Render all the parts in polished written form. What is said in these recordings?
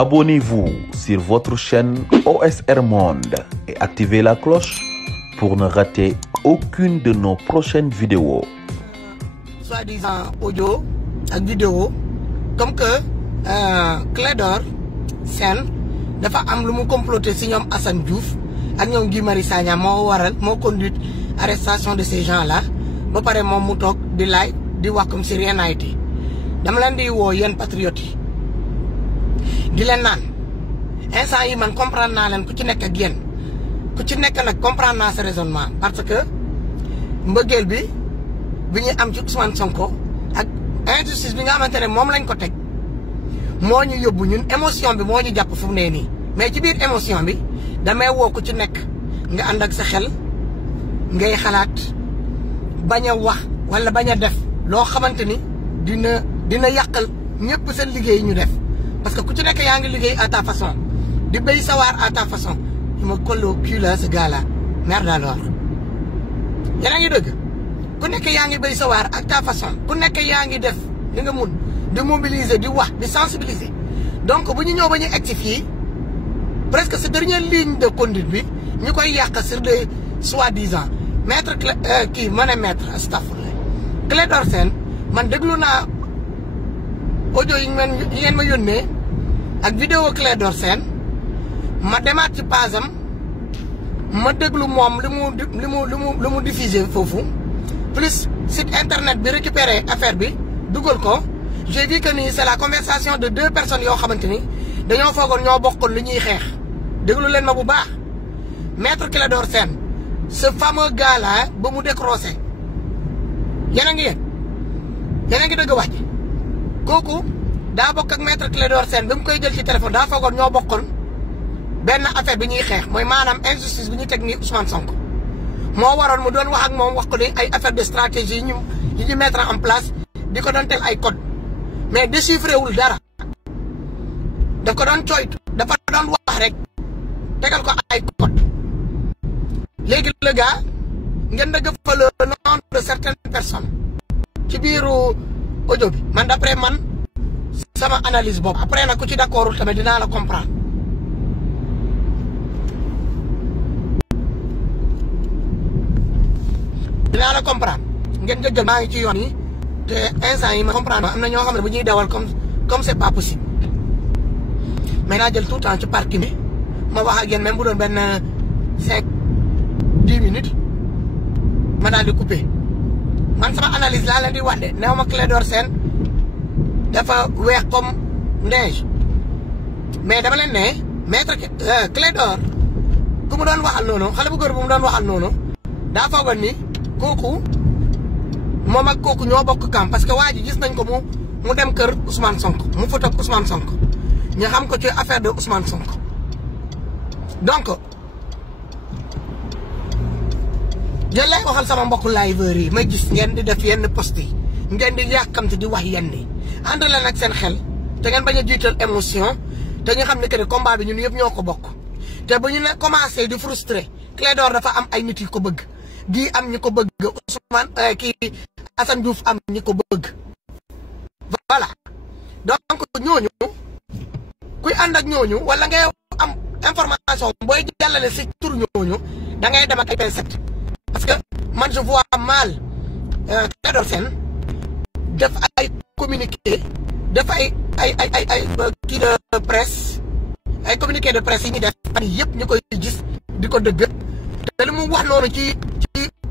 Abonnez-vous sur votre chaîne OSR Monde et activez la cloche pour ne rater aucune de nos prochaines vidéos. Soi-disant audio ak vidéo comme que Clédor Sène dafa am lu mu comploté si ñoom Assane Diouf ak ñoom Guy Marius Sagna moo conduit arrestation de ces gens-là ba pare moom mu toog di laaj di wax comme si rien n'a été dama leen di woo yéen patriotes yi di leen naan instant yi man comprendre naa leen ku ci nekk ak yéen ku ci nekk nag comprendre naa sa raisonnement parce que mbëggeel bi ñu am ci Ousmane Sonko ak injustice bi nga xamante ne moom lañ ko teg moo ñu yóbbu ñun émotion bi moo ñu jàpp fu mu nee nii mais ci biir émotion bi damay woo ku ci nekk nga ànd ak sa xel ngay xalaat bañ a wax wala bañ a def loo xamante ni dina yàqal ñëpp seen liggéey ñu def parce que ku ci nekk yaa ngi liggéey à ta façon di béy sawar à ta façon je me colle au cul là ce gars là merde alors yéen a ngi dëgg ku nekk yaa ngi béy sawar ak ta façon ku nekk yaa ngi def li nga mun di mobiliser di wax di sensibiliser donc bu ñu ñëw ba ñu egg ci fii presque cette dernière ligne de conduite bi ñu koy yàq sur des soi-disant maître kii ma ne maître astafurlah Clédor Sène man déglu naa audio yi ngeen ma yónnee ak vidéo Clédor Sène ma demaat ci page am ma déglu moom li mu diffusé foofu plus site internet bi récupéré affaire bi dugal ko j'ai vu que ni c'est la conversation de deux personnes yoo xamante ni dañoo foogoon ñoo bokkoon lu ñuy xeex déglu leen ma bu baax maître Clédor Sène ce fameux gars là ba mu décroché yéen a ngi dëgg wax ji kooku daa bokk ak maître Clédor Sène bi mu koy jël ci téléphone daa foogoon ñoo bokkoon benn affaire bi ñuy xeex mooy maanaam injustice bi ñuy teg nii Ousmane Sonko moo waroon mu doon wax ak moom wax ko ni ay affaire de stratégie yi ñu mettre en place di ko doon teg ay code mais déchiffré wul dara daf ko doon coytu dafa doon wax rek tegal ko ay code léegi le gars ngeen dëgg fa le nom de certaines personnes ci biiru audio bi man d'après man sama analyse boobu après nag ku ci d'accordul tamit dinaa la comprendre ngeen jëggal maa ngi ci yoon yi te instant yi ma comprendre am na ñoo xam ne bu ñuy dawal comme c'est pas possible mais naa jël tout le temps ci parking bi ma wax ak yéen même bu doon benn 5-10 minutes ma daal di coupé man sama analyse laa leen di wax de néew ma Clédor Sène dafa weex comme neige mais dama leen ne maître Clédor ku mu doon waxal noonu xale bu góor bu mu doon waxal noonu daa foogoon ni kooku moom ak kooku ñoo bokk camp parce que waa ji gis nañ ko mu dem kër Ousmane Sonko mu foto ak Ousmane Sonko ñu xam ko ci affaire de Ousmane Sonko donc jël lay waxal sama mbokku liveur yi may gis ngeen di def yenn post yi ngeen di yàkkamti di wax yenn yi ànd leen ak seen xel te ngeen bañ a jiital émotion te ñu xam ne que ne combat bi ñun yëpp ñoo ko bokk te bu ñu ne commencé di frustré Clédor dafa am ay nit yu ko bëgg di am ñi ko bëgg Ousmane kii Assane Diouf am ñi ko bëgg voilà donc ñooñu kuy ànd ak ñooñu wala ngay am information booy jàllale si tur ñooñu da ngay dem ak ay pincettes parce que man je vois mal Clédor Sène def ay communiqué def ay kii de presse ay communiqué de presse yi ñuy def fan yëpp ñu koy gis di ko dëgg te li mu wax noonu ci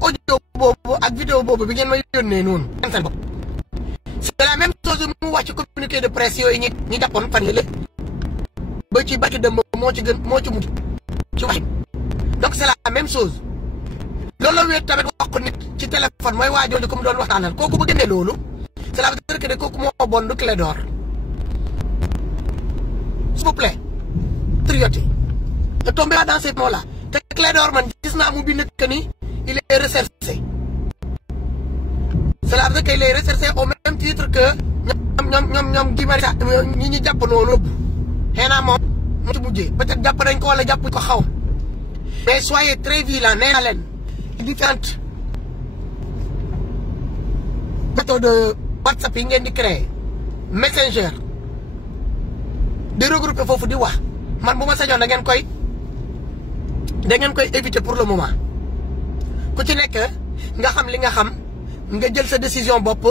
audio boobu ak vidéo boobu bi ngeen ma yónnee noonu seen bopp c'est la même chose mu wax ci communiqué de presse yooyu ñi jàppoon fan yële ba ci bàccu dem moo ci mujj ci waxin donc c'est la même chose loolu la wéet tamit wax ko nit ci téléphone mooy waajooju ko mu doon waxtaanal kooku bu génnee loolu cela veut dire que ne kooku moo bon du Clédor s'il vous plaît patriote ne tombez pas dans ces mots là te Clédor man gis naa mu bind que ni il est recherché cela veut dire qu'il est recherché au même titre que ñoom Guy Marius ñi ñu jàpp noonu xëy na moom moo ci mujjee peut-être jàpp nañ ko wala jàpp ko xaw mais soyez très vigilants nee na leen différentes méthodes de WhatsApp yi ngeen di créer Messenger di regrouper foofu di wax man bu ma sañoon da ngeen koy éviter pour le moment ku ci nekk nga xam li nga xam nga jël sa décision bopp.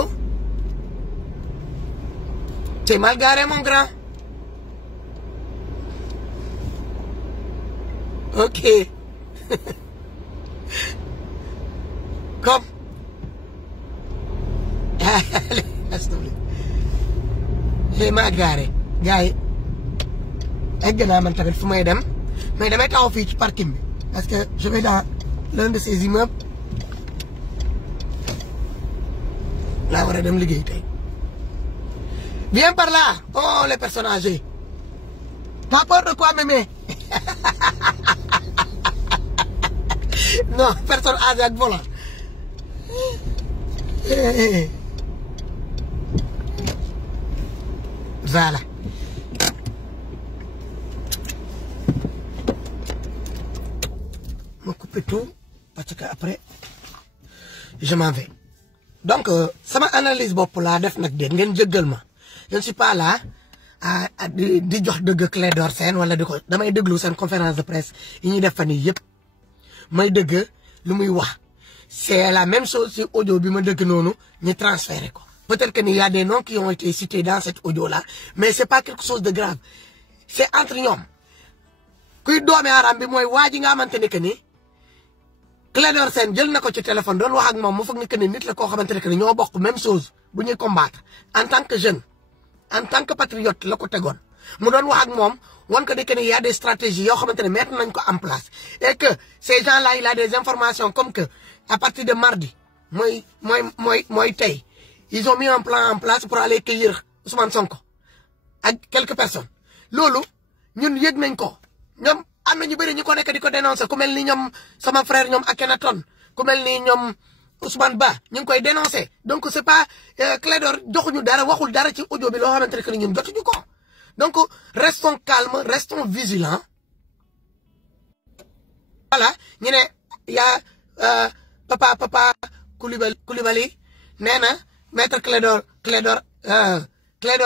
C'est mal garé mon grand. Ok. Comme. C'est mal garé. Gars yi egg naa man tamit fu may dem mais damay taxaw fii ci parking bi parce que je vais dans l'un de ces immeubles laa war a dem liggéey tey. Viens par là. Oh, les personnes âgées. Pas peur de quoi, mémé? Non, personne âgée avec volant. Voilà. Je coupe tout parce que après, je m'en vais. Donc, ça m'a analyse pour la def nak den ngeen jëggal ma. Je ne suis pas là à di jox dëgg Clédor Sène wala di ko damay déglu seen conférence de presse yi ñuy def fan yii yëpp may dëgg lu muy wax c'est la même chose si audio bi ma dëgg noonu ñu transféré ko. Peut-être que il y a des noms qui ont été cités dans cet audio là mais c'est pas quelque chose de grave c'est entre ñoom kuy doomi aram bi mooy waa ji nga xamante ne que ni Clédor Sène jël na ko ci téléphone doon wax ak moom mu foog ni que ni nit la koo xamante ne que ni ñoo bokk même chose bu ñuy combattre en tant que jeune. En tant que patriote la ko tegoon mu doon wax ak moom wan ko ne que il y a des stratégies yoo xamante ne mettre nañ ko en place et que ces gens-là il a des informations comme que à partir de mardi mooy tey ils ont mis un plan en place pour aller cueillir Ousmane Sonko ak quelques personnes loolu ñun yëg nañ ko ñoom am na ñu bëri ñu ko nekk di ko dénoncer ku mel ni ñoom sama frère ñoom Akhenaton ku mel ni ñoom Ousmane Ba ñu ngi koy dénoncer donc c'est pas Clédor joxuñu dara waxul dara ci audio bi loo xamante ne que ñun jotuñu ko donc restons calmes restons vigilants voilà ñu ne yaa papa Coulibaly nee na maître Clédor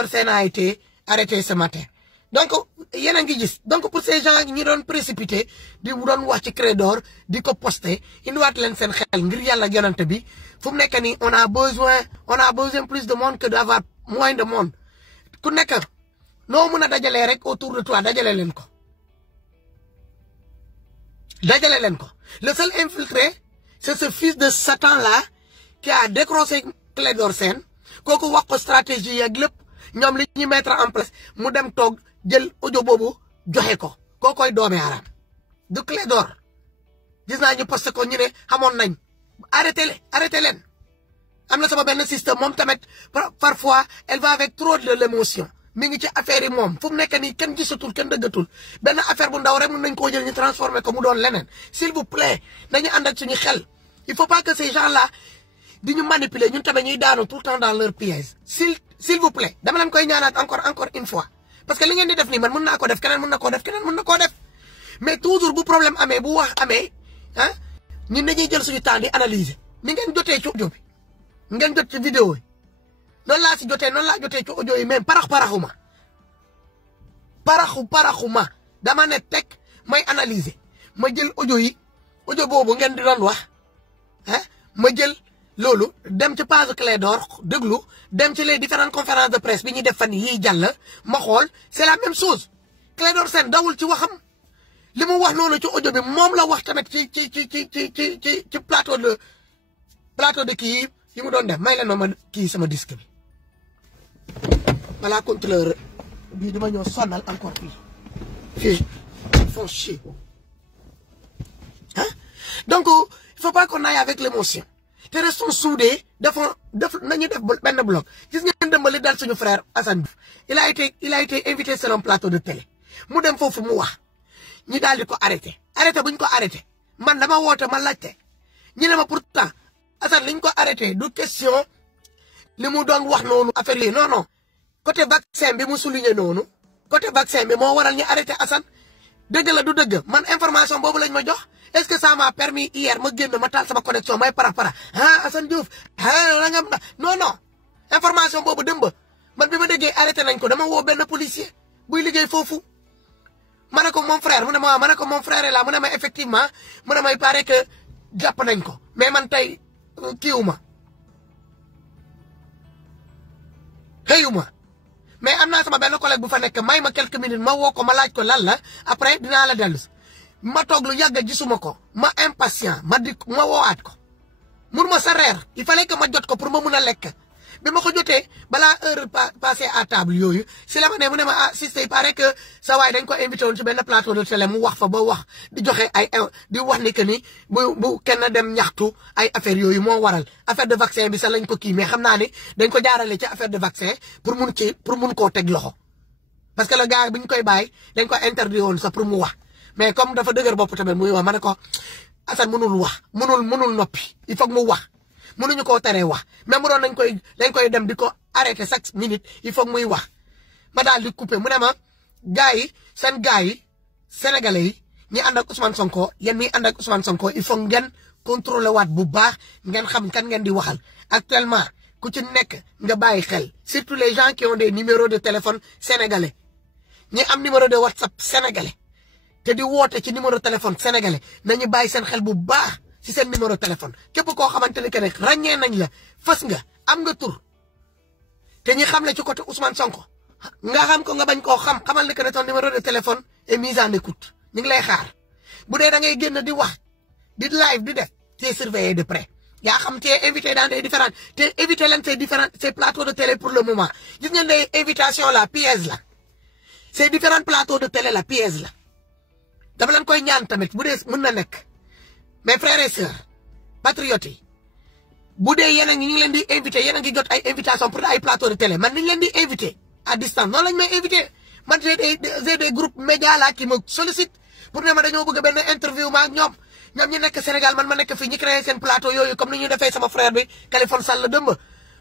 Sène a été arrêté ce matin donc yéen a ngi gis donc pour ces gens ñi doon précipité di doon wax ci Clédor di ko posté indiwaat leen seen xel ngir yàlla yonante bi fu mu nekk nii on a besoin plus de monde que d'avoir moins de monde ku nekk noo mën a dajalee rek autour de toi dajale leen ko le seul infiltré c'est ce fils de Satan là qui a décroché Clédor Sène kooku wax ko stratégie ak lépp ñoom li ñu mettre en place mu dem toog jël audio boobu joxe ko kookoy doome haram du Clédor gis naa ñu posté ko ñu ne xamoon nañ arrêté leen am na sama benn système moom tamit parfois elle va avec trop de l'émotion mi ngi ci affaire yi moom fu mu nekk nii kenn gisatul kenn dëggatul benn affaire bu ndaw rek mën nañ koo jël ñu transformer ko mu doon leneen s'il vous plaît nañu ànd ak suñu xel il faut pas que ces gens là di ñu manipuler ñun tamit ñuy daanu tout le temps dans leur piège s'il vous plaît dama leen koy ñaanaat encore une fois parce que li ngeen di def nii man mën naa ko def keneen mën na koo def mais toujours bu problème amee bu wax amee ah ñun dañuy jël suñu temps di analyser ni ngeen jotee ci audio bi ngeen jot ci vidéo yi noonu laa jotee ci audio yi même paraxuma dama ne teg may analyser ma jël audio boobu ngeen di doon wax ah ma jël loolu dem ci page Clédor déglu dem ci les différentes conférences de presse bi ñuy def fan yii jàll ma xool c'est la même chose Clédor Sène dawul ci waxam li mu wax noonu ci audio bi moom la wax tamit ci plateau de kii yi mu doon def may leen ma kii sama disque bi voilà contrôleur bii dama ñëw sonal encore fii font chier hein donc il faut pas qu'on aille avec l'émotion te restons soudés nañu def benn bloc gis ngeen dembali dal suñu frère Assane Diouf il a été invité sur un plateau de télé mu dem foofu mu wax ñi daal di ko arrêté buñ ko arrêté man dama woote ma laajte ñi ne ma pourtant Assane liñ ko arrêté du question li mu doon wax noonu affaire yi non côté vaccin bi mu souligné noonu côté vaccin bi moo waral ñu arrêté Assane dëgg la du dëgg man information boobu lañ ma jox est-ce que ça m'a permis hier ma génn ma taal sama connexion may para Assane Diouf non information boobu dëmb man bi ma déggee arrêté nañ ko dama woo benn policier buy liggéey foofu ma ne ko mon frère mu ne ma ne ko mon frère là mu ne ma effectivement mu ne ma il paraît que jàpp nañ ko mais man tey kiiwuma xëyuma mais am naa sama benn collègue bu fa nekk may ma quelques minutes ma woo ko ma laaj ko lan la après dinaa la dellu ma toog lu yàgg gisuma ko ma impatient ma woowaat ko mun ma sa reer il fallait que ma jot ko pour ma mun a lekk bi ma ko jotee balaa heure passé à table yooyu si la ma ne mu ne ma ah si il paraît que sa waay dañ ko invité woon ci benn plateau de télé mu wax fa ba wax di joxe ay di wax ni que ni bu kenn dem ñaxtu ay affaire yooyu moo waral affaire de vaccin bi sax lañ ko kii mais xam naa ni dañ ko jaarale ci affaire de vaccin pour mun koo teg loxo parce que le gars bi ñu koy bàyyi dañ ko interdit woon sax pour mu wax mais comme dafa dëgër bopp tamit muy wax ma ne ko Assane mënul wax mënul noppi il faut que mu wax. mënuñu koo teree wax même bu doon dañ koy dem di ko arrêté chaque minute il faut muy wax ma daal di coupé mu ne ma gars yi seen gars yi sénégalais yi ñi ànd ak Ousmane Sonko yéen ñi ànd ak Ousmane Sonko il faut ngeen contrôler waat bu baax ngeen xam kan ngeen di waxal actuellement ku ci nekk nga bàyyi xel surtout les gens qui ont des numéros de téléphone sénégalais ñi am numéro de WhatsApp sénégalais te di woote ci numéro téléphone sénégalais nañu bàyyi seen xel bu baax. ci seen numéro téléphone képp koo xamante ni que ne ràññee nañ la fës nga am nga tur te ñi xam la ci côté Ousmane Sonko nga xam ko nga bañ koo xamal ni que ne ton numéro de téléphone est mis en écoute ñu ngi lay xaar bu dee da ngay génn di wax di live di def t'es surveillé de près yaa xam t'es invité dans des différentes te éviter leen ces plateaux de télé pour le moment gis ngeen ne invitation la piège la ces différents plateaux de télé la piège la dama leen koy ñaan tamit bu dee mën na nekk. mes frères et sœurs patriotes yi bu dee yéen a ngi leen di invité yéen a ngi jot ay invitation pour ay plateau de télé man ni ñu leen di invité à distance noonu lañ may invité man j'ai des groupes médias là qui me sollicitent pour ne ma dañoo bëgg benn interview ma ak ñoom ñi nekk Sénégal man ma nekk fii ñi créé seen plateau yooyu comme ni ñu defee sama frère bi Kaliphone Sall dëmb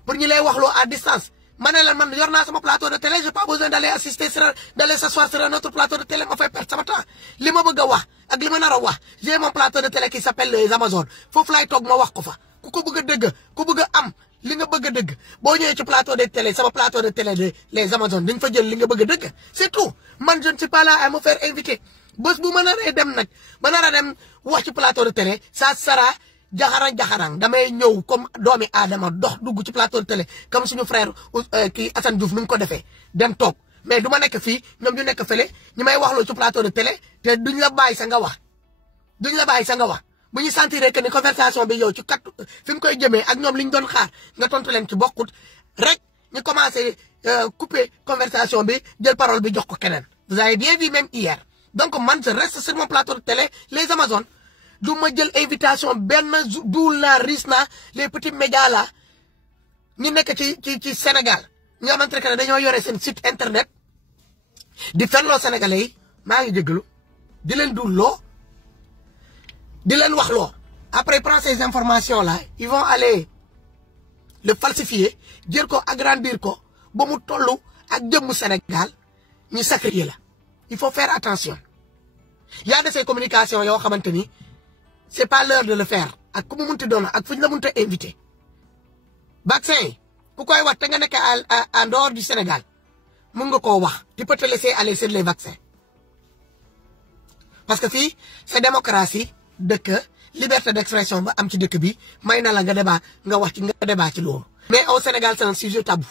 pour ñu lay waxloo à distance ma ne leen man yor naa sama plateau de télé j'ai pas besoin d'aller assister d'aller s'asseoir sur un autre plateau de télé ma fay perdre sama temps li ma bëgg a wax ak li ma nar a wax j'ai mon plateau de télé qui s'appelle les Amazones foofu laay toog ma wax ko fa ku ko bëgg a dëgg ku bëgg a am li nga bëgg a dëgg boo ñëwee ci plateau de télé sama plateau de télé de les Amazones dañ fa jël li nga bëgg a dëgg c'est tout man je ne suis pas là à me faire inviter bés bu ma naree dem nag ba nar a dem wax ci plateau de télé ça sera jaxarang damay ñëw comme doomi aadama dox dugg ci plateau de télé comme suñu frère kii Assane Diouf nu mu ko defee dem toog mais du ma nekk fii ñoom ñu nekk fële ñu may waxloo ci plateau de télé te duñ la bàyyi sa nga wax bu ñu sentir que ni conversation bi yow ci kat fi mu koy jëmee ak ñoom li ñu doon xaar nga tontu leen ci bokkut rek ñu commencé couper conversation bi jël parole bi jox ko keneen. vous avez bien vu même hier donc man je reste sur mon plateau de télé les Amazones du ma jël invitation benn duul naa ris naa les petits médias là ñu nekk ci Sénégal nga xamante ne dañoo yore seen site internet di fenloo Sénégalais yi maa ngi jégalu di leen dulloo di leen waxloo après prendre ces informations là ils vont aller le falsifier jël ko agrandir ko ba mu tollu ak jëmmu Sénégal ñu sacrifier la il faut faire attention il y a de ces communications yoo xamante ni c'est pas l'heure de le faire ak ku mu munti doon ak fu ñu la munti invité vaccin yi ku koy wax te nga nekk en dehors du Sénégal mun nga koo wax tu peux te laisser aller sur les vaccins parce que fii c'est démocratie dëkk liberté d'expression ba am ci dëkk bi may na la nga débat nga wax ci nga débat ci loolu. mais au Sénégal c'est un sujet tabou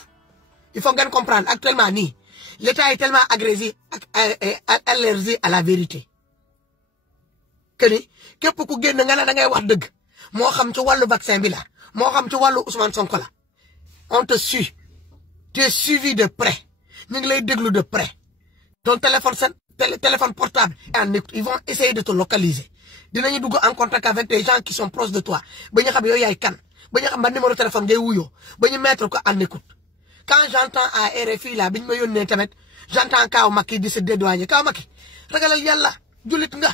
il faut ngeen comprendre actuellement nii l'État est tellement agressif ak allergique à la vérité que ni képp ku génn nga ne da ngay wax dëgg moo xam ci wàllu vaccin bi la moo xam ci wàllu Ousmane Sonko la on te suit tu es suivi de près ñu ngi lay déglu de près ton téléphone portable ils vont essayer de te localiser dinañu dugg en contact avec des gens qui sont proches de toi ba ñu xam yow yaay kan ba ñu xam ba numéro téléphone ngay wuyoo ba ñu mettre ko en écoute quand j'entends à RFI là bi ñu ma yónnee tamit j'entends Kaaw Macky di se dédouaner Kaaw Macky ragalal yàlla jullit nga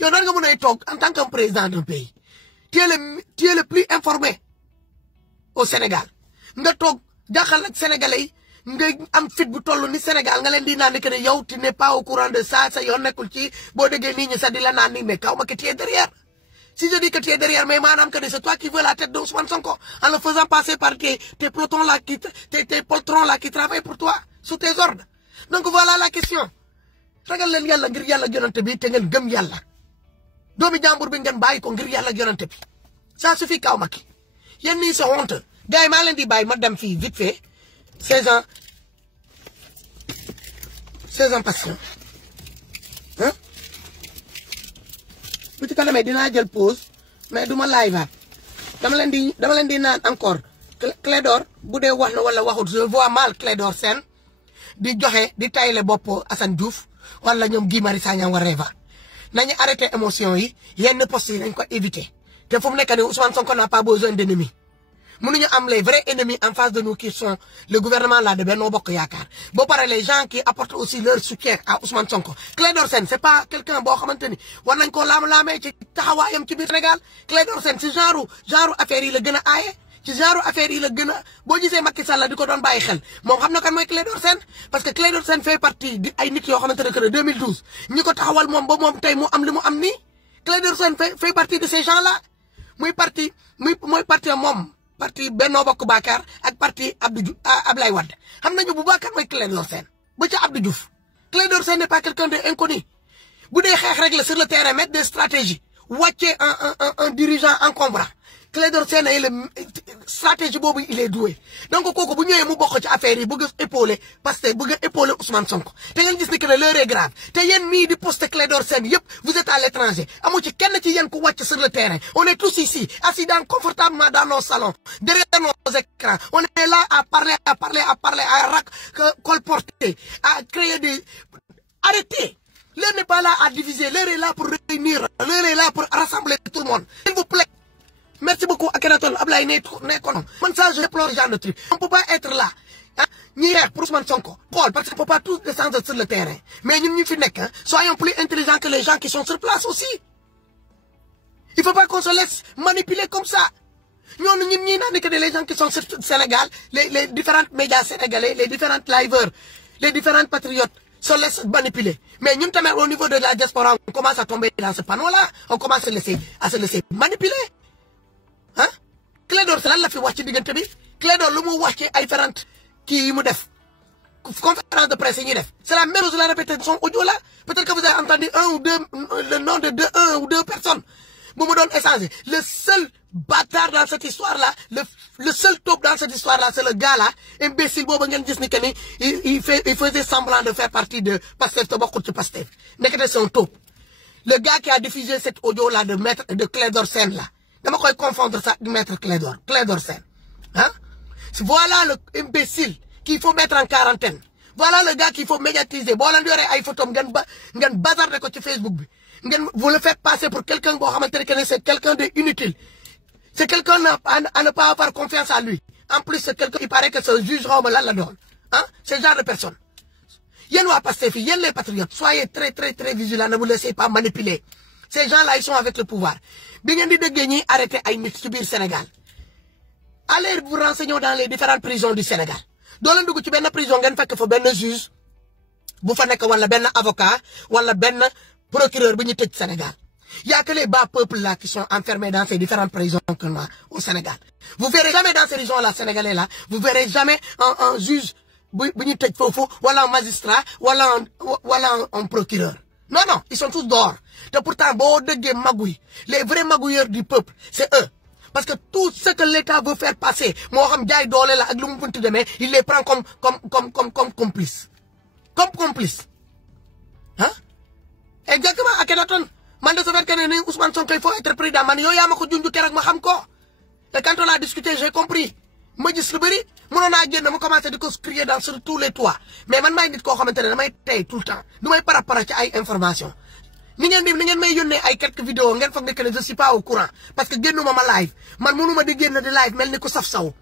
yow nan nga mën a toog en tant que président d'un pays tu es le plus informé au Sénégal nga toog jaaxal ak sénégalais yi nga am fit bu toll ni Sénégal nga leen di naan que ne yow tu n'es pas au courant de ça sa yoon nekkul ci boo déggee nit ñi sax di la naan ni mais Kaaw Macky tu es derrière si je dis que tu es derrière mais maanaam que c'est toi qui veux la tête de Ousmane Sonko en le faisant passer par tes pelotons là tes poltrons là qui travaillent pour toi sous tes ordres donc voilà la question ragal leen yàlla ngir yàlla yonante bi te ngeen gëm yàlla doomi jàmbur bi ngeen bàyyi ko ngir yàlla yonante bi ça suffit kaw Macky yéen nii c'est honte gars yi maa leen di bàyyi ma dem fii vite fait 16 ans patient hein bu ci kanamee dinaa jël pause mais duma live at dama leen di naan encore Clédor bu dee wax na wala waxut je vois mal Clédor Sène di joxe di tayle bopp Assane Diouf wala ñoom Guy Marius Sagna wa Reva nañu arrêté émotion yi yenn poste yi nañ ko éviter te fu mu nekk nii Ousmane Sonko n'a pas besoin d'ennemis mënuñu am les vrais ennemis en face de nous qui sont le gouvernement là de Benno Bokk Yaakaar boo paree les gens qui apportent aussi leur soutien à Ousmane Sonko Clédor Sène c'est pas quelqu'un boo xamante ni war nañ koo laam-laamee ci taxawaayam ci biir Sénégal Clédor Sène ci genre affaire yi la gën a aaye ci genre affaire yi la gën a boo gisee Macky Sall di ko doon bàyyi xel moom xam na kan mooy Clédor Sène parce que Clédor Sène fait partie di ay nit yoo xamante ne que de 2012 ñi ko taxawal moom ba moom tey mu am li mu am nii Clédor Sène fait partie de ces gens là mooy parti moom parti Benno Bokk Yaakaar ak parti Abdoulaye Wade xam nañu bu baax kan mooy Clédor Sène ba ca Abdou Diouf Clédor Sène n'est pas quelqu'un d'inconnu bu dee xeex rek la sur le terrain mettre des stratégies wàccee un dirigeant encombrant Clédor Sène est le stratégie boobu il est doué donc kooku bu ñëwee mu bokk ci affaire yi bëgg a épauler parce que bëgg a épauler Ousmane Sonko te ngeen gis ni que l'heure est grave te yéen mii di poster Clédor Sène yëpp vous êtes à l'étranger amu ci kenn ci yéen ku wàcc sur le terrain on est tous ici assis confortablement dans nos salons derrière nos écrans on est là à parler à colporter à créer des arrêtez. L'heure n'est pas là à diviser l'heure est là pour réunir l'heure est là pour rassembler tout le monde s'il vous plaît. Merci beaucoup Akhenaton Ablaye nekkoon man ça je déplore ce genre de truc on peut pas être là ah ñuy xeex pour Ousmane Sonko xool parce que on peut pas tous descendre sur le terrain mais ñun ñu fi nekk soyons plus intelligents que les gens qui sont sur place aussi il faut pas qu'on se laisse manipuler comme ça ñun ñii naan que les gens qui sont sur Sénégal les différents médias sénégalais les différents liveurs les différents patriotes se laissent manipuler mais ñun tamit au niveau de la diaspora on commence à tomber dans ce panneau là on commence à se laisser manipuler ah Clédor Sène lan la fi wax ci diggante bi Clédor lu mu wax ci ay différentes kii yi mu def conférence de presse yi ñuy def c'est la même chose la répété son audio là peut-être que vous avez entendu le nom de un ou deux personnes bu mu doon échanger le seul bâtard dans cette histoire là le seul taupe dans cette histoire là c'est le gars là imbécile boobu ngeen gis ni que ni il faisait semblant de faire partie de Pastef te bokkul ci Pastef nekkate c'est un taupe le gars qui a diffusé cet audio là de Clédor Sène là dama koy confondre ça ak maître Clédor Sène ah voilà le imbécile qu'il faut mettre en quarantaine voilà le gars qu'il faut médiatiser boo leen di yoree ay photos ngeen bazarder ko ci Facebook bi ngeen vous le faites passer pour quelqu'un boo xamante ne c'est quelqu'un de inutile c'est quelqu'un à ne pas avoir confiance en lui en plus c'est quelqu'un il paraît que ce juge xaw ma lan la doon ah ce genre de personne yéen waa Pastef yi yéen les patriotes soyez très très très vigilants ne vous laissez pas manipuler ces gens-là ils sont avec le pouvoir bi ngeen di déggee ñiy arrêté ay nit ci biir Sénégal allez vous renseigner dans les différentes prisons du Sénégal doo leen dugg ci benn prison ngeen fekk fa benn juge bu fa nekk wala benn avocat wala benn procureur bu ñu tëj Sénégal y a que les bas peuples là qui sont enfermés dans ces différentes prisons au Sénégal vous verrez jamais dans ces prisons là sénégalais là vous verrez jamais un juge bu ñu tëj foofu wala un magistrat wala un procureur non ils sont tous dehors te pourtant boo déggee magouille les vrais magouilleurs du peuple c'est eux parce que tout ce que l'État veut faire passer moo xam jaay doole la ak lu mu bunti demee il les prend comme complice ah exactement Akhenaton man de ce fait que ne Ousmane Sonko il faut être président man yow yaa ma ko junj keroog ma xam ko te quand on a discuté j'ai compris ma gis lu bëri mënoon naa génn ma commencé di ko crier dans sur tous les toits mais man maay nit koo xamante ne damay tey tout le temps du may para ci ay information ni ngeen may yónnee ay quelques vidéos ngeen foog ne que je suis pas au courant parce que génnuma ma live man mënuma di génn di live mel ni ku saf saw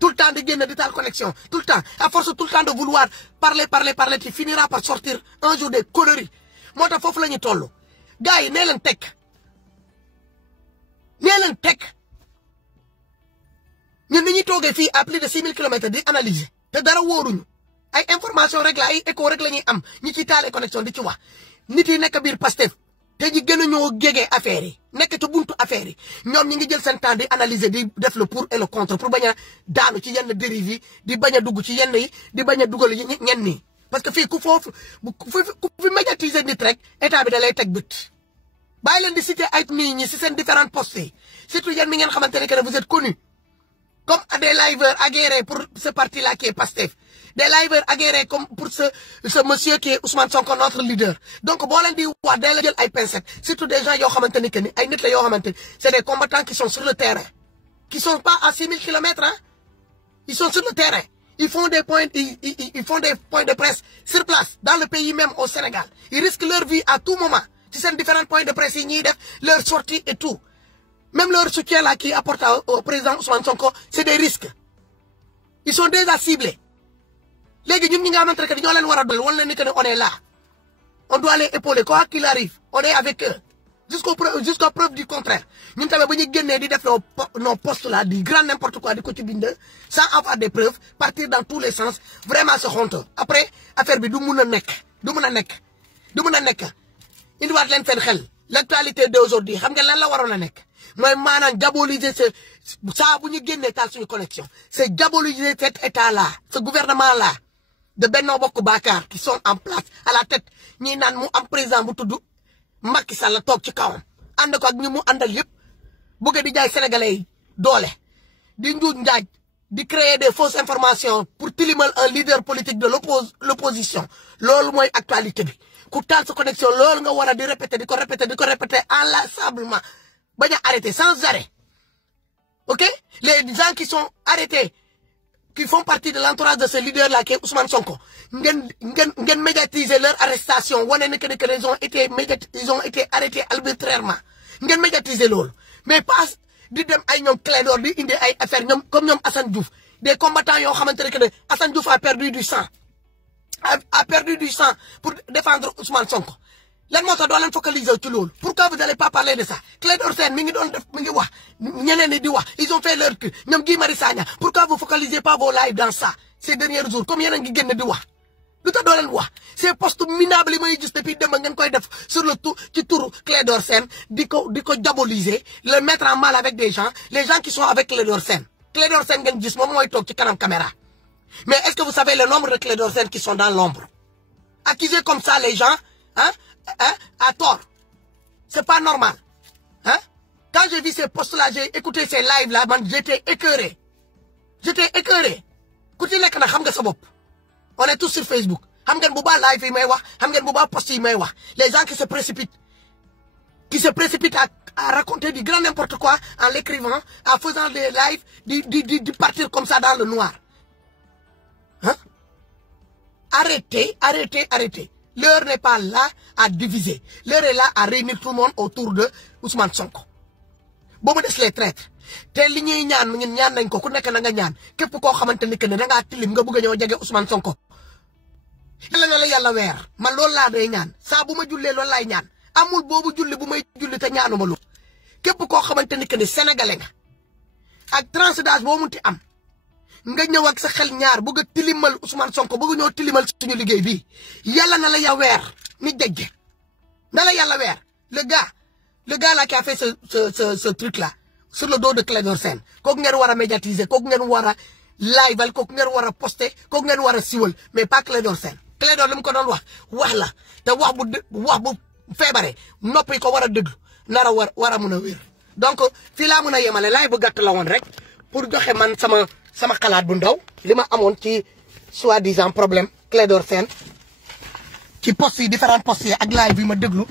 tout le temps di génn di taal connexion tout le temps à force tout le temps de vouloir parler tu finiras par sortir un jour des conneries moo tax foofu la ñu toll gars yi nee leen teg ñun ni ñuy toogee fii à plus de 6000 kilomètres di analyser te dara wóoruñu ay information rek la ay écho rek la ñuy am ñi ciy taale connexion di ci wax nit yi nekk biir Pastef te ñi gën a ñoo jege affaire yi nekk ci buntu affaire yi ñoom ñi ngi jël seen temps di analyser di def le pour et le contre pour bañ a daanu ci yenn dérive yi di bañ a dugg ci yenn yi di bañ a dugal ñenn yi parce que fii ku fi médiatiser nit rek état bi da lay teg bët bàyyi leen di citer ay nit ñi si seen différents postes yi surtout yéen mi ngeen xamante ne que vous êtes connus comme des liveurs aguerris pour ce parti-là qui est Pastef, des liveurs aguerris comme pour ce monsieur qui est Ousmane Sonko, notre leader. Donc, boo leen di wax day la jël ay pincettes, surtout des gens yoo xamante ni que ni ay nit la yoo xamante ni c'est des combattants qui sont sur le terrain, qui sont pas à 6000 kilomètres, hein. Ils sont sur le terrain. Ils font des points de presse sur place, dans le pays même, au Sénégal. Ils risquent leur vie à tout moment. Si c'est différents points de presse, ils def leur sortie et tout. Même leur soutien là qui apporte au président Ousmane Sonko, c'est des risques. Ils sont déjà ciblés. Les gens qui ont montré que nous on est là. On doit les épauler, quoi qu'il arrive. On est avec eux. Jusqu'à preuve du contraire. Nous avons nos postes là, du grand n'importe quoi, du côté binde, sans avoir des preuves, partir dans tous les sens. Vraiment, c'est honteux. Après, affaire bi du mëna nek. Il doit leen faire xel. L'actualité d'aujourd'hui, xam nga lan la warona nek. Moy manam diaboliser ça bu ñu génné tal suñu connexion. C'est diaboliser cet état là, ce gouvernement là de Benno Bokk Bakar qui sont en place à la tête. Ñi naan mu am président bu tuddu Macky Sall tok ci kawam. And ko ak ñu mu andal yépp bëgg di jaay sénégalais yi doolé. Di njuuj njaaj di créer des fausses informations pour tilimal un leader politique de l'opposition. Loolu moy actualité bi. Ku tal sa connexion loolu nga wara di répéter inlassablement. Baña arrêter sans arrêt. OK? Les gens qui sont arrêtés, qui font partie de l'entourage de ce leader-là, qui est Ousmane Sonko, ils médiatiser leur arrestation. Ils ont été arrêtés arbitrairement. Ils médiatiser l'eau. Mais pas di dem ay ñom Clédor di indi ay affaire ñom comme ñom Assane Diouf. Des combattants yo xamantene que Assane Diouf a perdu du sang. A perdu du sang pour défendre Ousmane Sonko. Lan moo tax doo leen focaliser ci loolu. Pourquoi vous n'allez pas parler de ça? Clédor Sène mi ngi wax ñeneen ñi di wax. Ils ont fait leur cul. ñoom Guy Marius Sagna. Pourquoi vous focalisez pas vos lives dans ça ces derniers jours comme yéen a ngi génn di wax. Lu tax doo leen wax ces postes minables yi may gis depuis dem ngeen koy def sur le tout ci turu Clédor Sène di ko diaboliser, le mettre en mal avec des gens, les gens qui sont avec Clédor Sène. Clédor Sène ngeen gis moom mooy toog ci kanam caméra. Mais est-ce que vous savez le nombre de Clédor Sène qui sont dans l'ombre? Accuser comme ça les gens, à tort. C'est pas normal. Hein? Quand j'ai vu ces posts-là, j'ai écouté ces lives-là, j'étais écœuré. Écoutez les canaux, on est tous sur Facebook. Les gens qui se précipitent à raconter du grand n'importe quoi en l'écrivant, en faisant des lives, de partir comme ça dans le noir. Hein? Arrêtez. L'heure n'est pas là à diviser. L'heure est là à réunir tout le monde autour de Ousmane Sonko. Bon, les traîtres. Te li ñuy ñaan nañ ko ku nekk na nga ñaan képp koo xamante ni que ne da ngaa tilim nga bëgg a ñëw jege Ousmane Sonko. Yàlla na la yàlla weer man loolu laa day ñaan saa bu ma jullee loolu laay ñaan amul boobu julli bu may julli te ñaanuma lu képp koo xamante ni que ne sénégalais nga ak tranche d'âge boo munti am. Nga ñëw ak sa xel ñaar bëgg a tilimal Ousmane Sonko bëgg ñoo tilimal suñu liggéey bi yàlla na la ya weer ni dégg na la yàlla weer le gars là qui a fait ce truc là sur le dos de Clédor Sène kooku ngeen war a médiatiser kooku ngeen war a live kooku ngeen war a poster kooku ngeen war a siwal mais pas Clédor Sène. Clédor li mu ko doon wax la te wax bu feebare noppi ko war a déglu nar a war a mun a wér donc fii laa mun a yemale live bu gàtt la woon rek pour joxe man sama xalaat bu ndaw li ma amoon ci soi-disant problème Clédor Sène ci postes yi différents postes yi ak live bi ma déglu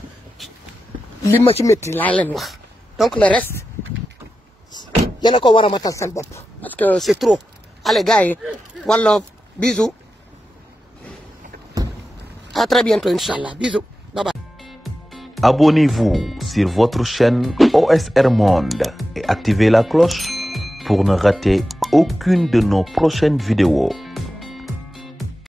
li ma ci métti laa leen wax donc le reste yéen a ko war a matal seen bopp parce que c'est trop. Allez gars yi wala bisous à très bientôt inchallah bisous bye bye. Abonnez-vous sur votre chaîne OSR Monde et activez la cloche pour ne rater aucune de nos prochaines vidéos.